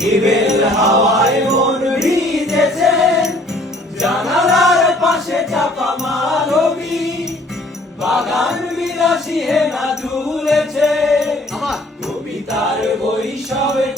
হিমেল হাওয়ায় মন ভিজেছে, জানালার পাশে চাপা মালবী, বাগান বিলাসী হেনা দুলেছে, কবিতার বৈশবে